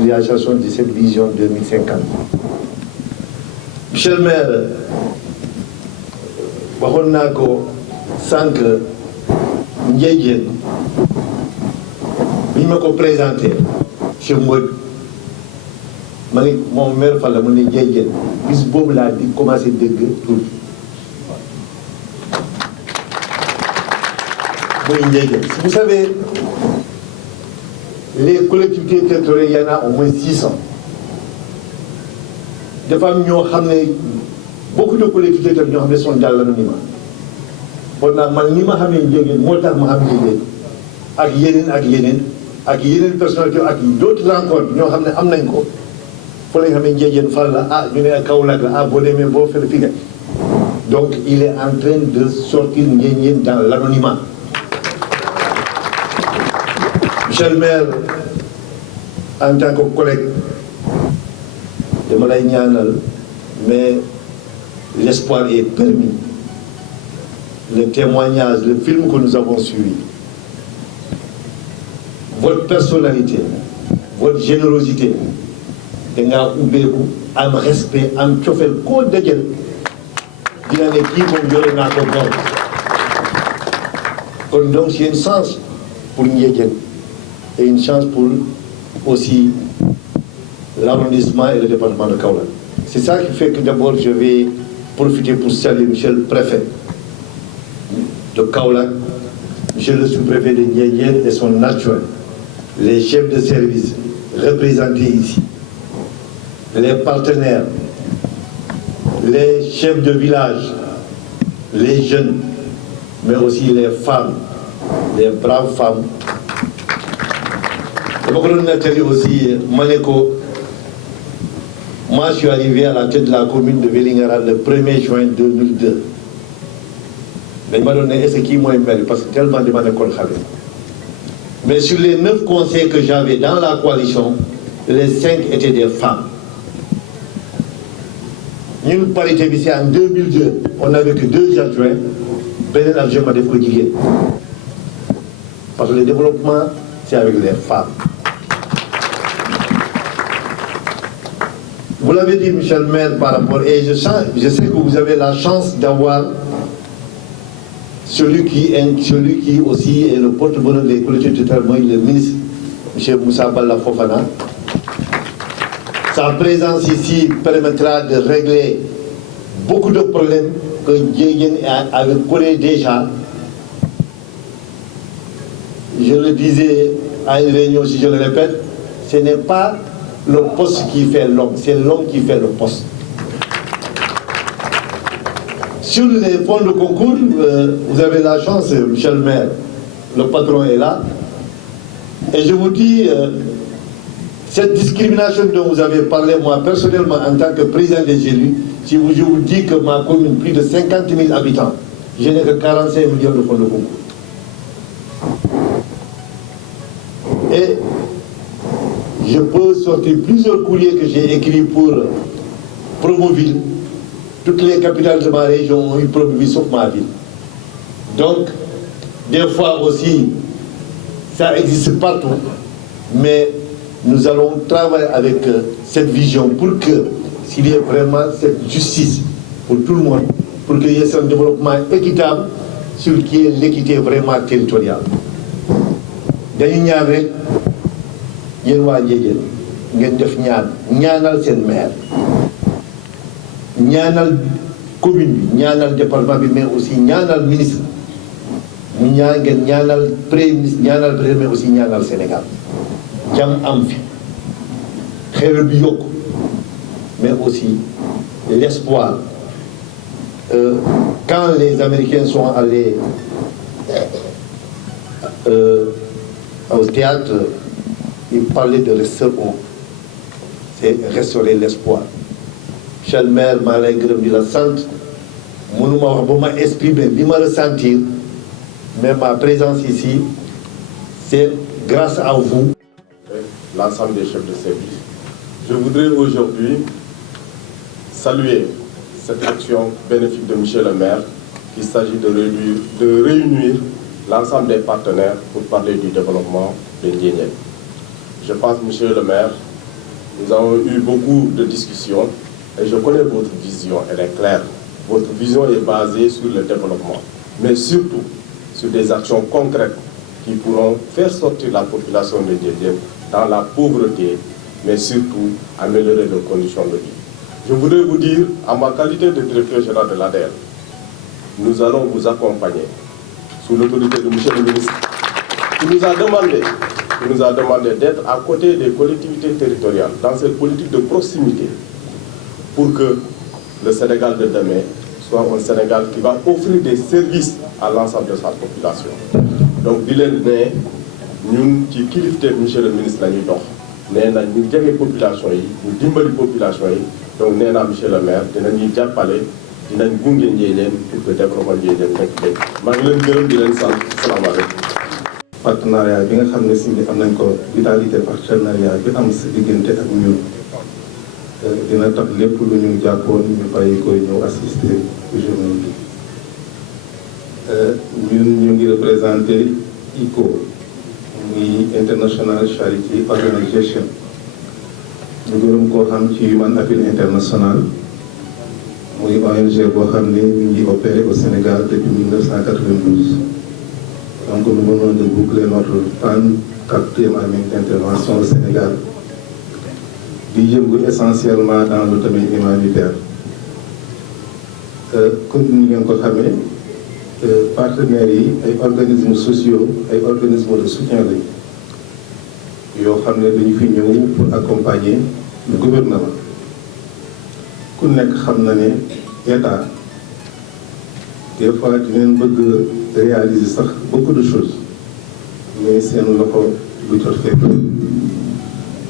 matérialisation de cette vision 2050. Monsieur le maire, waxoon naa ko sànq Ndiédiène bi ñu ma ko présenté monsieur Mbodj ma ne moom maire Falla mu ne Ndiédiène bis boobu laa di commencé dégg tur muy Ndiédiène. Vous savez, les collectivités territoriales, il y en a au moins 600. Des femmes ñoo xam ne beaucoup de collectivités territoriales sont dans l'anonymat. Bon nag man ni ma xamee Ndiédiène moo tax ma xam Ndiédiène ak yeneen personnalité ak d'autres rencontres ñoo xam ne am nañ ko fa la nga xam ne Ndiédiène fan la ah ñu ne Kaolack la ah boo demee boo fële fii donc il est en train de sortir Ndiédiène dans l'anonymat. Monsieur le maire, en tant que collègue, dama lay ñaanal, mais l'espoir est permis. Le témoignage, le film que nous avons suivi, votre personnalité, votre générosité, danga ubbeeku am respect am cofeel koo dajal dina ne kii moom yore naa ko bor kon donc c'est une chance pour Ndiédiène et une chance pour aussi l'arrondissement et le département de Kaolack. C'est ça qui fait que d'abord je vais profiter pour saluer monsieur le préfet de Kaolack, monsieur le sous-préfet de Ndiédiène et son adjoint, les chefs de service représentés ici, les partenaires, les chefs de village, les jeunes, mais aussi les femmes, les braves femmes. Aussi, moi je suis arrivé à la tête de la commune de Vélingara le 1er juin 2002. Mais il m'a donné ce qui m'a aimé parce que tellement de mal. Mais sur les 9 conseils que j'avais dans la coalition, les 5 étaient des femmes. Nous parité ici en 2002, on n'avait que 2 adjoints, ben adjoint de Foudigé. Parce que le développement, c'est avec les femmes. Vous l'avez dit, Michel le maire, par rapport, et je sais que vous avez la chance d'avoir celui qui aussi est le porte-bonheur des collectivités territoriales, le ministre, M. Moussa Balla Fofana. Sa présence ici permettra de régler beaucoup de problèmes que Ndiédiène avait connus déjà. Je le disais à une réunion, si je le répète, ce n'est pas le poste qui fait l'homme, c'est l'homme qui fait le poste. Sur les fonds de concours, vous avez la chance, Michel le maire, le patron est là. Et je vous dis, cette discrimination dont vous avez parlé, moi personnellement, en tant que président des élus, si je vous dis que ma commune, plus de 50 000 habitants, je n'ai que 45 millions de fonds de concours. Et je peux sortir plusieurs courriers que j'ai écrits pour Promoville. Toutes les capitales de ma région ont eu Promoville sauf ma ville. Donc, des fois aussi, ça existe partout, mais nous allons travailler avec cette vision pour que, s'il y ait vraiment cette justice pour tout le monde, pour qu'il y ait un développement équitable sur qui est l'équité vraiment territoriale. dañu ñaan rek yéen waa Ndiédiène ngeen def ñaanal seen maire ñaanal commune bi ñaanal département bi mais aussi ñaanal ministre mu ngeen ñaanal premier ministre ñaanal président mais aussi ñaanal Sénégal jàmm am fi xéwal bi yokk mais aussi l'espoir. Quand les Américains sont allés au théâtre, ils parlaient de restaurer, c'est restaurer l'espoir. Michel le maire maa lay gërëm di la sant mënuma wax ba ma exprimer li ma ressentir mais ma présence ici c'est grâce à vous. L'ensemble des chefs de service. Je voudrais aujourd'hui saluer cette action bénéfique de Michel le maire, qu'il s'agit de réunir l'ensemble des partenaires pour parler du développement de Ndiédiène. Je pense, Monsieur le maire, Nous avons eu beaucoup de discussions et je connais votre vision, elle est claire. Votre vision est basée sur le développement, mais surtout sur des actions concrètes qui pourront faire sortir la population de Ndiédiène dans la pauvreté, mais surtout améliorer leurs conditions de vie. Je voudrais vous dire, en ma qualité de directeur général de l'ADER, nous allons vous accompagner sous l'autorité de M. le ministre, qui nous a demandé d'être à côté des collectivités territoriales dans cette politique de proximité pour que le Sénégal de demain soit un Sénégal qui va offrir des services à l'ensemble de sa population. Donc di leen ne ñun ci kilifteef monsieur le ministre la ñuy dox nee na ñu jege population yi ñu dimbali population yi donc nee naa monsieur le maire dinañuy jàppale dinañ gunge Ndiédiène pour que développement Ndiédiène nekk léegi. maa ngi leen gërëm di leen sant salaamaaleykum. partenariat bi nga xam ne si am nañ ko vitalité partenariat bi am si diggante ak ñun dina tax lépp lu ñu jàppoon ñu bàyyi koy ñëw assister journée bi. ñun ñu ngi représenté ICO muy International Charity Organization ñu gërëm koo xam ci Human Appeal International muy ONG boo xam ne ñu ngi opéré au Sénégal depuis 1992. Donc nous venons de boucler notre 34e année d'intervention au Sénégal di yëngu essentiellement dans le domaine humanitaire. Comme ni ngeen ko xamee partenaires yi ay organismes sociaux ay organismes de soutien lañ yoo xam ne dañu fi ñëw pour accompagner le gouvernement. Ku nekk xam na ne état des fois dinañ bëgg réaliser sax beaucoup de choses mais seen loxo du jot fépp.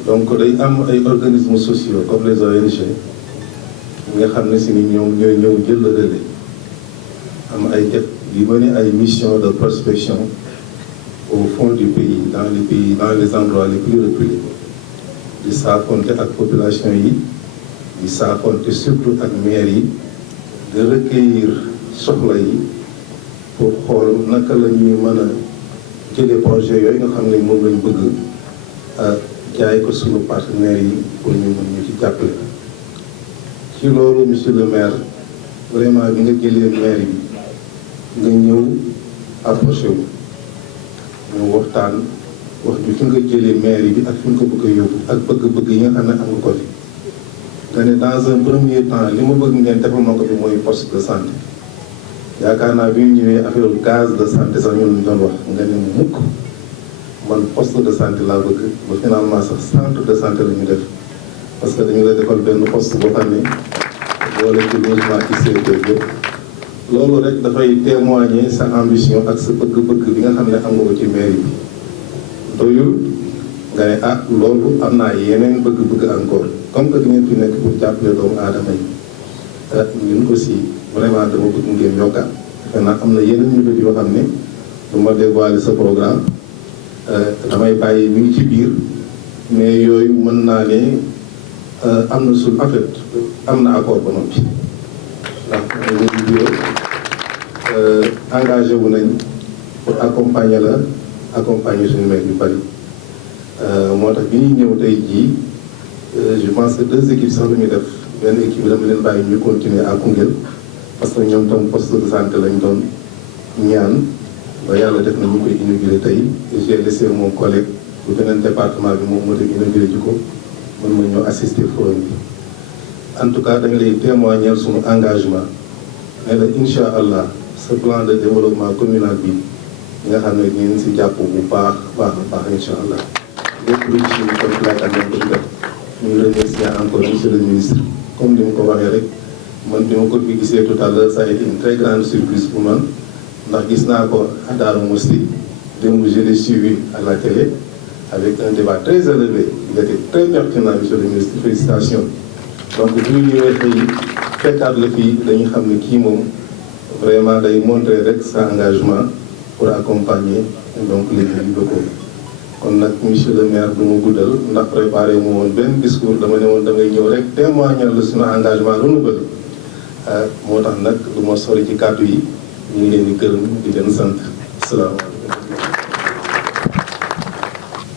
Donc day am ay organismes sociaux comme les ONG nga xam ne si ni ñoom ñooy ñëw jël le relais am ay def di mener ay mission de prospection au fond du pays dans les endroits les plus reculés di saafonte ak population yi di saafonte surtout ak maire yi de recueillir soxla yi pour xool naka la ñuy mën a jëlee projet yooyu nga xam ne moom lañ bëgg jaay ko sunu partenaires yi pour ñu mën ñu ci jàppale. Ci loolu monsieur le maire vraiment bi nga jëlee maire bi nga ñëw approché wu ñu waxtaan wax ju fi nga jëlee maire bi ak fi nga ko bëgg a yóbbu ak bëgg-bëgg yi nga xam ne am nga ko fi. nga ne dans un premier temps li ma bëgg ngeen defal ma ko fi mooy poste de santé. yaakaar naa bi ñu ñëwee affaire case de santé sax ñun doon wax nga ne mukk man poste de santé laa bëgg ba finalement sax centre de santé la ñu def parce que dañu la defal benn poste boo xam ne boole ci logement ICP yëpp loolu rek dafay témoigner sa ambition ak sa bëgg-bëgg bi nga xam ne am nga ko ci mairie bi doyul nga ne loolu am naa yeneen bëgg-bëgg encore comme que di ngeen fi nekk pour jàppale doomu aadama yi ñun aussi vraiment dama bëgg ngeen yokkaat defe naa am na yeneen ñu yoo xam ne du ma dévoiler sa programme damay bàyyi mi ngi ci biir mais yooyu mën naa ne am na suñ en fait am na accord ba noppi ndax ñu bureau engagé wu nañ pour accompagner suñu maire yu bari moo tax bi ñuy ñëw tey jii je pense que 2 équipes sax lu ñu def benn équipe bi dama leen bàyyi ñu continuer à Koungheul parce que ñoom tam poste de santé lañ doon ñaan ba yàlla def na ñu koy inauguré tey et j'ai laissé mon collègue bu beneen département bi moom moo dem inauguré ji ko mën ma ñëw assister forum bi. En tout cas dañ lay témoigner suñu engagement ne la incha allah ce plan de développement communal bi nga xam ne ngeen si jàpp bu baax incha allah lépp lu ci suñu complaat ak nañ ko ci def ñu remercier encore monsieur le ministre comme ni mu ko waxee rek man bi ma ko fi gisee tout à l'heure ça a été une très grande surprise pour man ndax gis naa ko à Darou Mouhty démb je l'ai suivi à la télé avec un débat très élevé il était très pertinent monsieur le ministre félicitations. Donc bu ñu ñëwee tey fekkaat la fii dañuy xam ne kii moom vraiment day montrer rek sa engagement pour accompagner donc les élus locaux. kon nag monsieur le maire du ma guddal ndax préparé mu woon benn discours dama ne woon damay ñëw rek témoigner la suñu engagement renouvelé moo tax nag du ma sori ci kàddu yi ñu ngi leen di gërëm di leen sant asalaamaaleykum.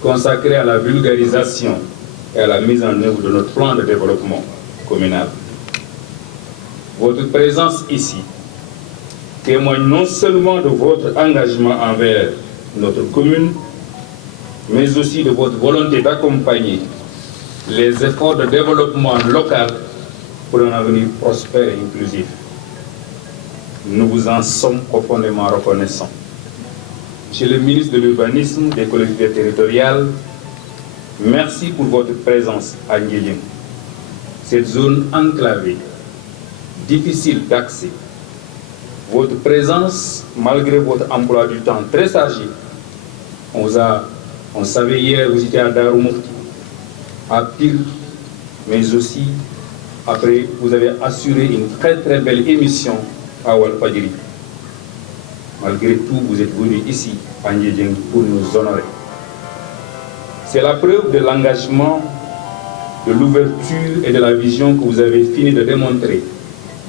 Consacré à la vulgarisation et à la mise en œuvre de notre plan de développement communal. Votre présence ici témoigne non seulement de votre engagement envers notre commune, mais aussi de votre volonté d'accompagner les efforts de développement local pour un avenir prospère et inclusif. Nous vous en sommes profondément reconnaissants. Monsieur le ministre de l'Urbanisme, des collectivités territoriales, merci pour votre présence à Nguédieng. Cette zone enclavée, difficile d'accès, votre présence, malgré votre emploi du temps très chargé, on savait hier, vous étiez à Darou Mouhty, à Pire, mais aussi, après, vous avez assuré une très très belle émission à Walfadjri. Malgré tout, vous êtes venu ici, à Nguédieng, pour nous honorer. C'est la preuve de l'engagement, de l'ouverture et de la vision que vous avez fini de démontrer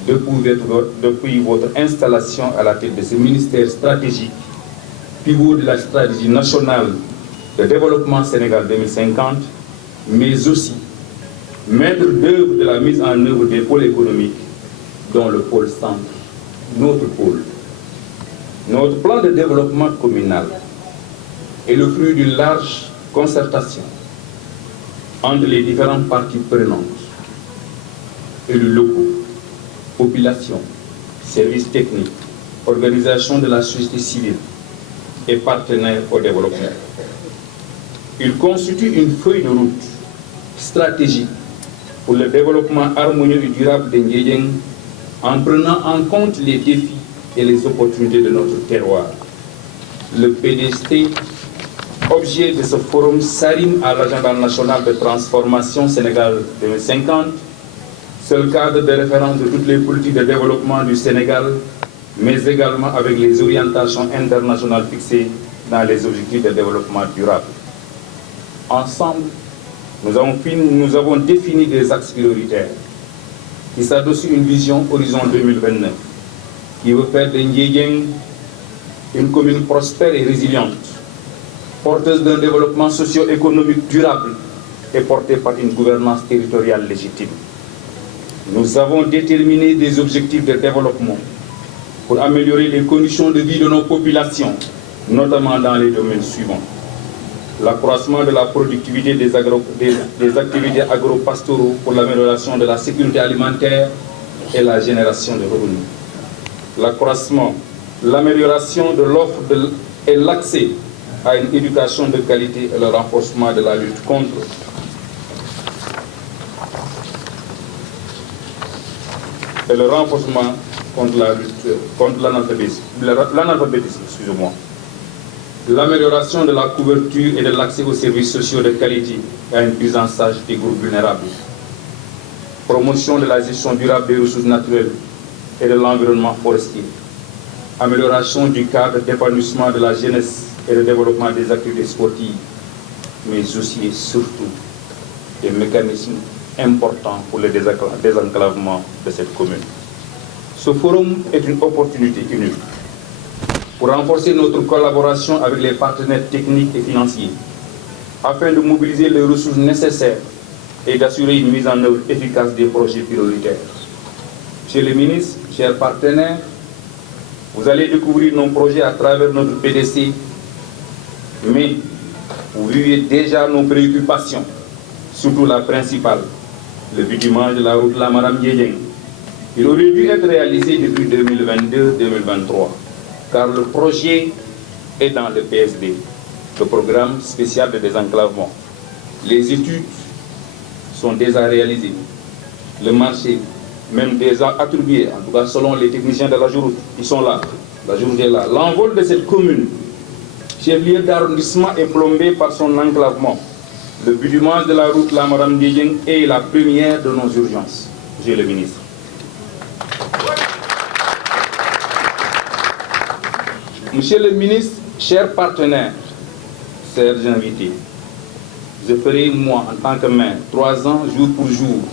depuis votre installation à la tête de ce ministère stratégique, pivot de la stratégie nationale de développement Sénégal 2050, mais aussi maître d'œuvre de la mise en œuvre des pôles économiques, dont le pôle centre, notre pôle. Notre plan de développement communal est le fruit d'une large concertation entre les différentes parties prenantes, élus locaux, population, services techniques, organisations de la société civile et partenaires au développement. Il constitue une feuille de route stratégique pour le développement harmonieux et durable de Nguédieng en prenant en compte les défis et les opportunités de notre terroir. Le PDST, objet de ce forum, s'arrime à l'agenda national de transformation Sénégal 2050, seul cadre de référence de toutes les politiques de développement du Sénégal, mais également avec les orientations internationales fixées dans les objectifs de développement durable. Ensemble, nous avons défini des axes prioritaires qui s'adossent une vision horizon 2029 qui veut faire de Nguédieng une commune prospère et résiliente, porteuse d'un développement socio-économique durable et portée par une gouvernance territoriale légitime. Nous avons déterminé des objectifs de développement pour améliorer les conditions de vie de nos populations, notamment dans les domaines suivants. L'accroissement de la productivité des activités agro-pastoraux pour l'amélioration de la sécurité alimentaire et la génération de revenus. L'accroissement, l'amélioration de l'offre et l'accès à une éducation de qualité et le renforcement de la lutte contre l'analphabétisme, excusez-moi. L'amélioration de la couverture et de l'accès aux services sociaux de qualité et à une prise en charge des groupes vulnérables. Promotion de la gestion durable des ressources naturelles et de l'environnement forestier. Amélioration du cadre d'épanouissement de la jeunesse et de développement des activités sportives, mais aussi et surtout des mécanismes importants pour le désenclavement de cette commune. Ce forum est une opportunité unique pour renforcer notre collaboration avec les partenaires techniques et financiers, afin de mobiliser les ressources nécessaires et d'assurer une mise en œuvre efficace des projets prioritaires. Monsieur le ministre, chers partenaires, vous allez découvrir nos projets à travers notre PDC, mais vous vivez déjà nos préoccupations, surtout la principale, le bitumage de la route La Madame Nguédieng. Il aurait dû être réalisé depuis 2022-2023. Car le projet est dans le PSD, le programme spécial de désenclavement. Les études sont déjà réalisées. Le marché, même déjà attribué, en tout cas selon les techniciens de la Jouroute, ils sont là. La Jouroute est là. L'envol de cette commune, chef-lieu d'arrondissement, est plombé par son enclavement. Le bitumage de la route La Madame Nguédieng est la première de nos urgences. Monsieur le ministre. Monsieur le ministre, chers partenaires, chers invités, je ferai, moi, en tant que maire, 3 ans, jour pour jour,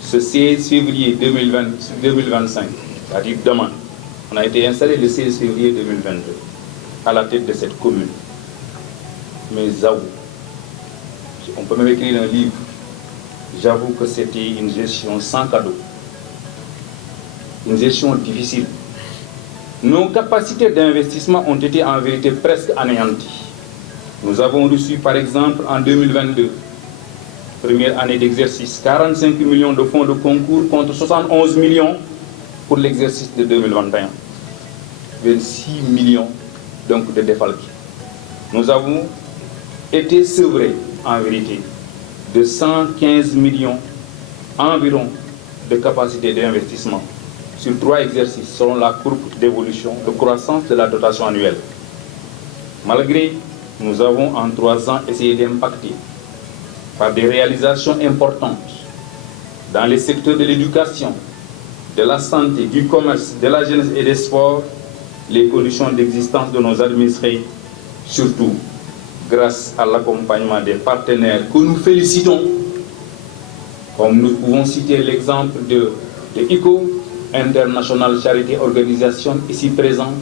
ce 16 février 2025, c'est-à-dire demain. On a été installé le 16 février 2022, à la tête de cette commune. Mais à vous, On peut même écrire un livre. J'avoue que c'était une gestion sans cadeau. Une gestion difficile. Nos capacités d'investissement ont été en vérité presque anéanties. Nous avons reçu par exemple en 2022, première année d'exercice, 45 millions de fonds de concours contre 71 millions pour l'exercice de 2021. 26 millions donc de défalqués. Nous avons été sevrés en vérité de 115 millions environ de capacité d'investissement sur 3 exercices selon la courbe d'évolution de croissance de la dotation annuelle. Malgré, nous avons en 3 ans essayé d'impacter par des réalisations importantes dans les secteurs de l'éducation, de la santé, du commerce, de la jeunesse et des sports, les conditions d'existence de nos administrés, surtout grâce à l'accompagnement des partenaires que nous félicitons. Comme nous pouvons citer l'exemple de ICO, International Charity Organisation, ici présent,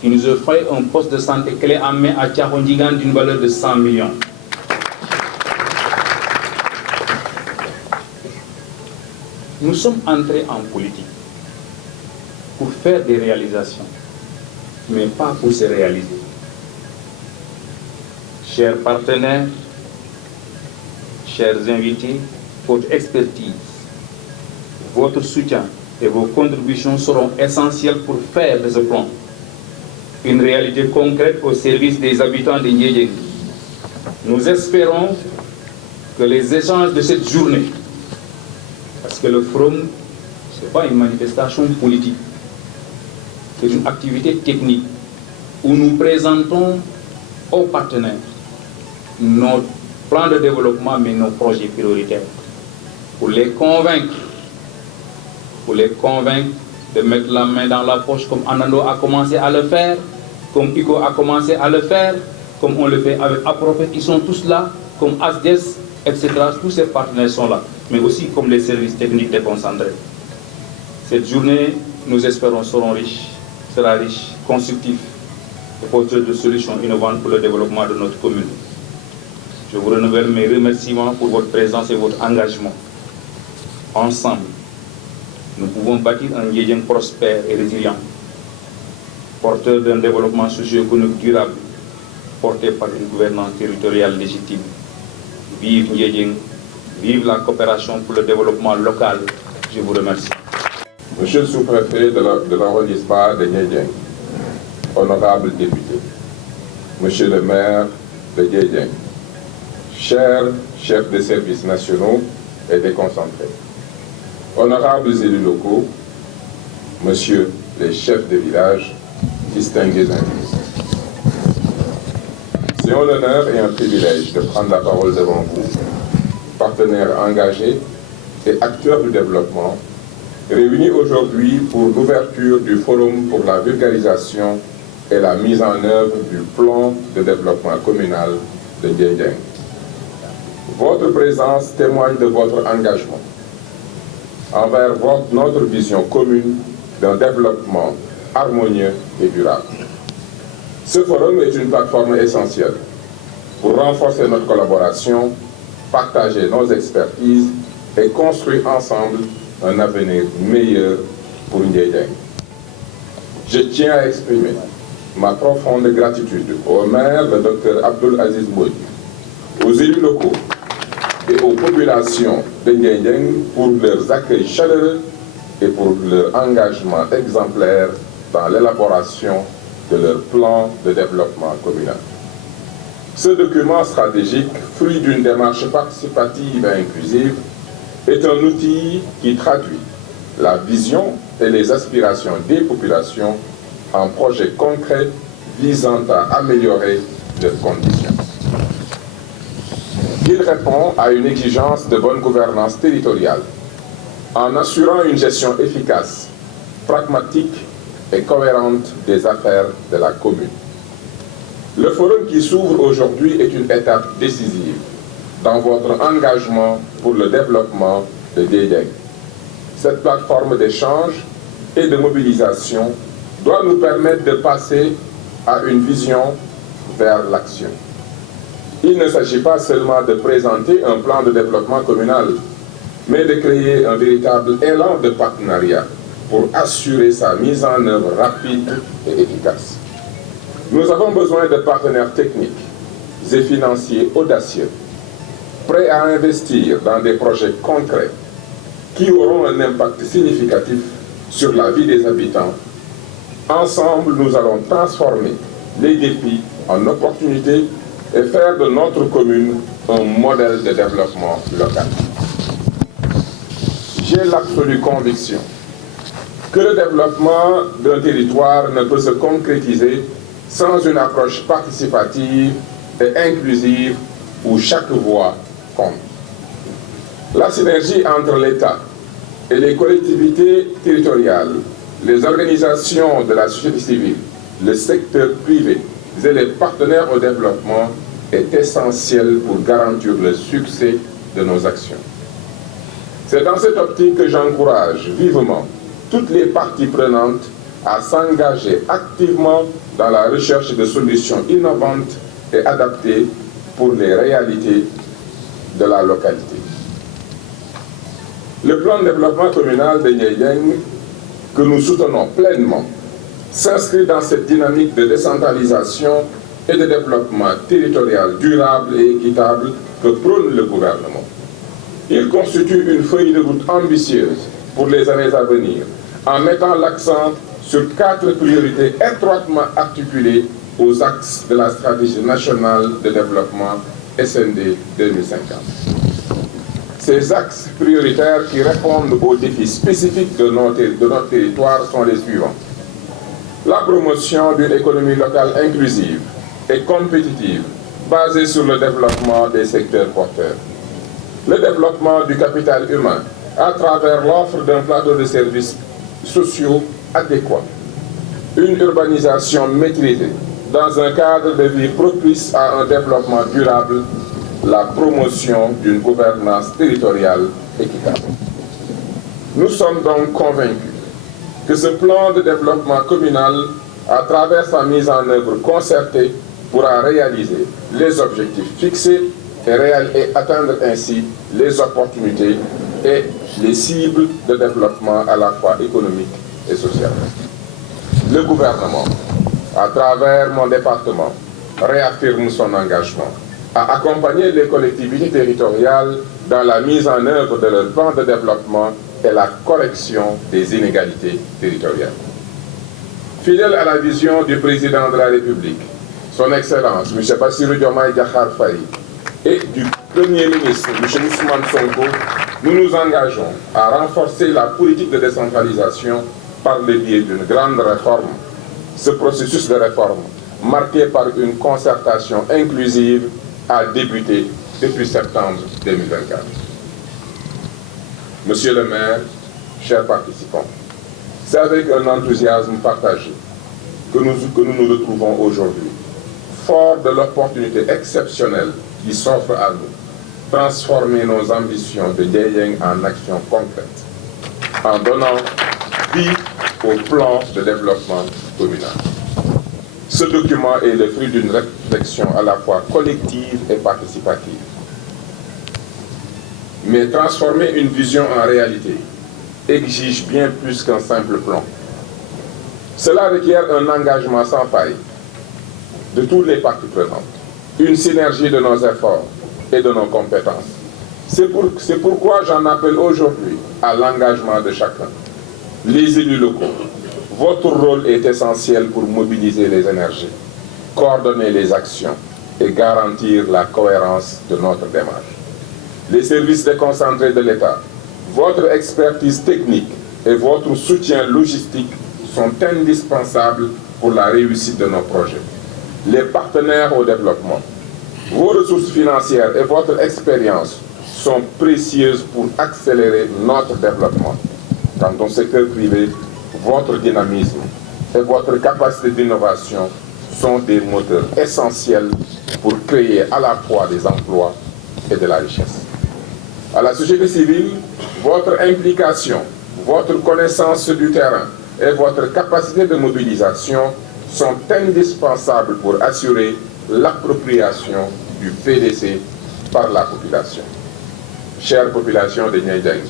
qui nous offrait un poste de santé clé en main à Tchahondigan d'une valeur de 100 millions. Nous sommes entrés en politique pour faire des réalisations, mais pas pour se réaliser. Chers partenaires, chers invités, votre expertise, votre soutien et vos contributions seront essentielles pour faire de ce plan une réalité concrète au service des habitants de Ndiédiène. Nous espérons que les échanges de cette journée, parce que le forum, ce n'est pas une manifestation politique, c'est une activité technique où nous présentons aux partenaires notre plan de développement, mais nos projets prioritaires, pour les convaincre de mettre la main dans la poche, comme Anando a commencé à le faire, comme ICO a commencé à le faire, comme on le fait avec APROFET, ils sont tous là, comme ASDES, etc. Tous ces partenaires sont là, mais aussi comme les services techniques déconcentrés. Cette journée, nous espérons, sera riche, constructive et porteuse de solutions innovantes pour le développement de notre commune. Je vous renouvelle mes remerciements pour votre présence et votre engagement. Ensemble, nous pouvons bâtir un Ndiédiène prospère et résilient, porteur d'un développement socio-économique durable, porté par une gouvernance territoriale légitime. Vive Ndiédiène, vive la coopération pour le développement local. Je vous remercie. Monsieur le sous-préfet de l'arrondissement de Ndiédiène, honorable député, monsieur le maire de Ndiédiène, chers chefs de services nationaux et déconcentrés, honorables élus locaux, monsieur les chefs de village, distingués invités. C'est un honneur et un privilège de prendre la parole devant vous, partenaires engagés et acteurs du développement, réunis aujourd'hui pour l'ouverture du Forum pour la vulgarisation et la mise en œuvre du plan de développement communal de Ndiédiène. Votre présence témoigne de votre engagement envers notre vision commune d'un développement harmonieux et durable. Ce forum est une plateforme essentielle pour renforcer notre collaboration, partager nos expertises et construire ensemble un avenir meilleur pour Ndiédiène. Je tiens à exprimer ma profonde gratitude au maire, le Dr Abdoul Aziz Mbodj, aux élus locaux et aux populations de Ndiédiène pour leurs accueils chaleureux et pour leur engagement exemplaire dans l'élaboration de leur plan de développement communal. Ce document stratégique, fruit d'une démarche participative et inclusive, est un outil qui traduit la vision et les aspirations des populations en projets concrets visant à améliorer leurs conditions. Il répond à une exigence de bonne gouvernance territoriale en assurant une gestion efficace, pragmatique et cohérente des affaires de la commune. Le forum qui s'ouvre aujourd'hui est une étape décisive dans votre engagement pour le développement de Ndiédiène. Cette plateforme d'échange et de mobilisation doit nous permettre de passer à une vision vers l'action. Il ne s'agit pas seulement de présenter un plan de développement communal, mais de créer un véritable élan de partenariat pour assurer sa mise en œuvre rapide et efficace. Nous avons besoin de partenaires techniques et financiers audacieux, prêts à investir dans des projets concrets qui auront un impact significatif sur la vie des habitants. Ensemble, nous allons transformer les défis en opportunités et faire de notre commune un modèle de développement local. J'ai l'absolue conviction que le développement d'un territoire ne peut se concrétiser sans une approche participative et inclusive où chaque voix compte. La synergie entre l'État et les collectivités territoriales, les organisations de la société civile, le secteur privé et les partenaires au développement est essentielle pour garantir le succès de nos actions. C'est dans cette optique que j'encourage vivement toutes les parties prenantes à s'engager activement dans la recherche de solutions innovantes et adaptées pour les réalités de la localité. Le plan de développement communal de Ndiédiène, que nous soutenons pleinement, s'inscrit dans cette dynamique de décentralisation et de développement territorial durable et équitable que prône le gouvernement. Il constitue une feuille de route ambitieuse pour les années à venir, en mettant l'accent sur 4 priorités étroitement articulées aux axes de la stratégie nationale de développement SND 2050. Ces axes prioritaires qui répondent aux défis spécifiques de notre territoire sont les suivants. La promotion d'une économie locale inclusive et compétitive, basée sur le développement des secteurs porteurs. Le développement du capital humain à travers l'offre d'un plateau de services sociaux adéquats. Une urbanisation maîtrisée dans un cadre de vie propice à un développement durable, la promotion d'une gouvernance territoriale équitable. Nous sommes donc convaincus que ce plan de développement communal, à travers sa mise en œuvre concertée, pourra réaliser les objectifs fixés et atteindre ainsi les opportunités et les cibles de développement à la fois économique et social. Le gouvernement, à travers mon département, réaffirme son engagement à accompagner les collectivités territoriales dans la mise en œuvre de leur plan de développement et la correction des inégalités territoriales. Fidèle à la vision du président de la République, son Excellence, M. Bassirou Diomaye Diakhar Faye, et du Premier ministre, M. Ousmane Sonko, nous nous engageons à renforcer la politique de décentralisation par le biais d'une grande réforme. Ce processus de réforme, marqué par une concertation inclusive, a débuté depuis septembre 2024. Monsieur le maire, chers participants, c'est avec un enthousiasme partagé que nous nous retrouvons aujourd'hui, forts de l'opportunité exceptionnelle qui s'offre à nous, transformer nos ambitions de Ndiédiène en actions concrètes, en donnant vie au plan de développement communal. Ce document est le fruit d'une réflexion à la fois collective et participative. Mais transformer une vision en réalité exige bien plus qu'un simple plan. Cela requiert un engagement sans faille de toutes les parties prenantes, une synergie de nos efforts et de nos compétences. C'est pourquoi j'en appelle aujourd'hui à l'engagement de chacun. Les élus locaux, votre rôle est essentiel pour mobiliser les énergies, coordonner les actions et garantir la cohérence de notre démarche. Les services déconcentrés de l'État, votre expertise technique et votre soutien logistique sont indispensables pour la réussite de nos projets. Les partenaires au développement, vos ressources financières et votre expérience sont précieuses pour accélérer notre développement. Dans ton secteur privé, votre dynamisme et votre capacité d'innovation sont des moteurs essentiels pour créer à la fois des emplois et de la richesse. À la société civile, votre implication, votre connaissance du terrain et votre capacité de mobilisation sont indispensables pour assurer l'appropriation du PDC par la population. Chère population de Niayes,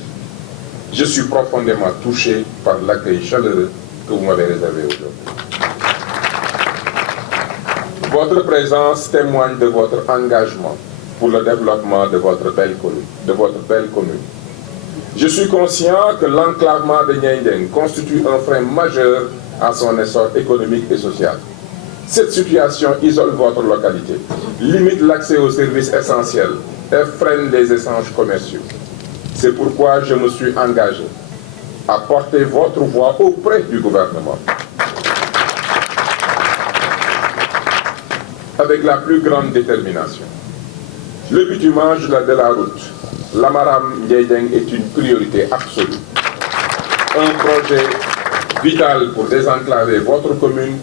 je suis profondément touché par l'accueil chaleureux que vous m'avez réservé aujourd'hui. Votre présence témoigne de votre engagement pour le développement de votre belle commune. Je suis conscient que l'enclavement de Niayes constitue un frein majeur à son essor économique et social. Cette situation isole votre localité, limite l'accès aux services essentiels et freine les échanges commerciaux. C'est pourquoi je me suis engagé à porter votre voix auprès du gouvernement avec la plus grande détermination. Le bitumage de la route Lamaram-Ndiaye est une priorité absolue. Un projet vital pour désenclaver votre commune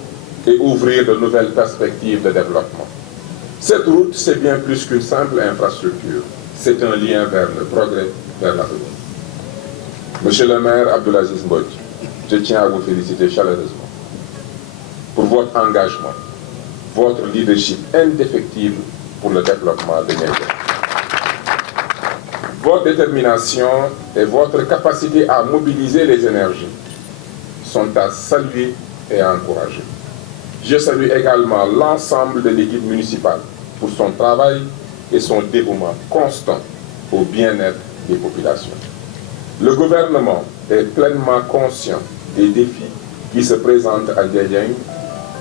et ouvrir de nouvelles perspectives de développement. Cette route, c'est bien plus qu'une simple infrastructure. C'est un lien vers le progrès, vers l'avenir. Monsieur le maire Abdoulaziz Mbodj, je tiens à vous féliciter chaleureusement pour votre engagement, votre leadership indéfectible pour le développement de Niayes. Votre détermination et votre capacité à mobiliser les énergies sont à saluer et à encourager. Je salue également l'ensemble de l'équipe municipale pour son travail et son dévouement constant au bien-être des populations. Le gouvernement est pleinement conscient des défis qui se présentent à Niayes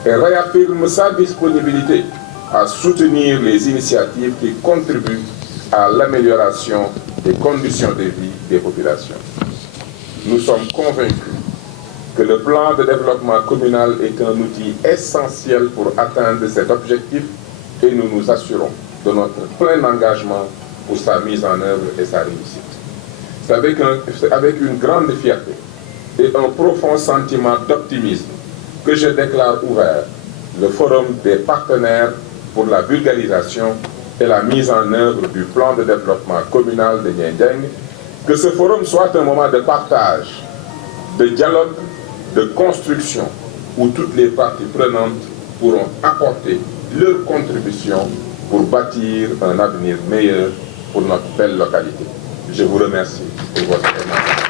et réaffirme sa disponibilité à soutenir les initiatives qui contribuent à l'amélioration des conditions de vie des populations. Nous sommes convaincus que le plan de développement communal est un outil essentiel pour atteindre cet objectif et nous nous assurons de notre plein engagement pour sa mise en œuvre et sa réussite. C'est avec une grande fierté et un profond sentiment d'optimisme que je déclare ouvert le Forum des partenaires pour la vulgarisation et la mise en œuvre du plan de développement communal de Niayes. Que ce forum soit un moment de partage, de dialogue, de construction, où toutes les parties prenantes pourront apporter leur contribution pour bâtir un avenir meilleur pour notre belle localité. Je vous remercie pour votre aimable.